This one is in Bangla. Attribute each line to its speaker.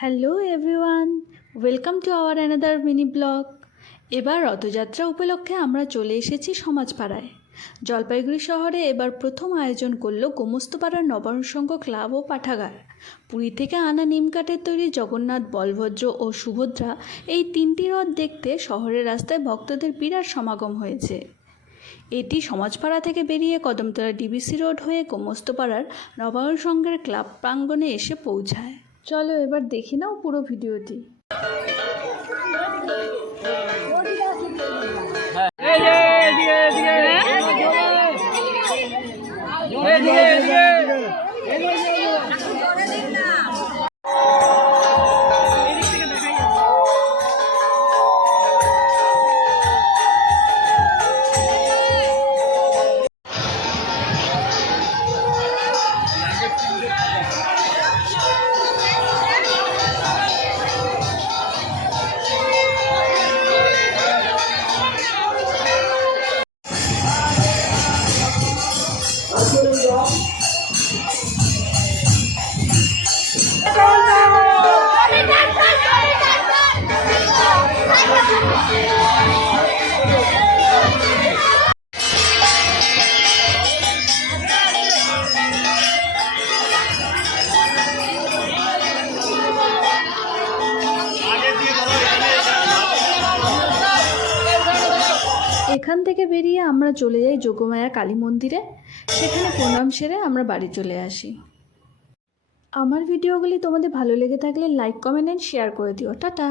Speaker 1: Hello everyone welcome to our another mini blog এবার রথযাত্রা উপলক্ষে আমরা চলে এসেছি সমাজপাড়ায়। জলপাইগুড়ি শহরে এবার প্রথম আয়োজন করল গোমস্তপাড়ার নবায়ন সংঘ ক্লাব ও পাঠাগার। পুরী থেকে আনা নিমকাঠের তৈরি জগন্নাথ বলভদ্র ও সুভদ্রা এই তিনটি রথ দেখতে শহরের রাস্তায় ভক্তদের বিরাট সমাগম হয়েছে। এটি সমাজপাড়া থেকে বেরিয়ে কদমতলা ডিবিসি রোড হয়ে গোমস্তপাড়ার নবায়ন সংঘের ক্লাব প্রাঙ্গণে এসে পৌঁছায়। চলো এবার দেখি নাও পুরো ভিডিওটি এখান থেকে বেরিয়ে আমরা চলে যাই যোগমায়া কালী মন্দিরে। সেখানে প্রণাম সেরে আমরা বাড়ি চলে আসি। আমার ভিডিওগুলি তোমাদের ভালো লেগে থাকলে লাইক কমেন্ট অ্যান্ড শেয়ার করে দিও। টাটা!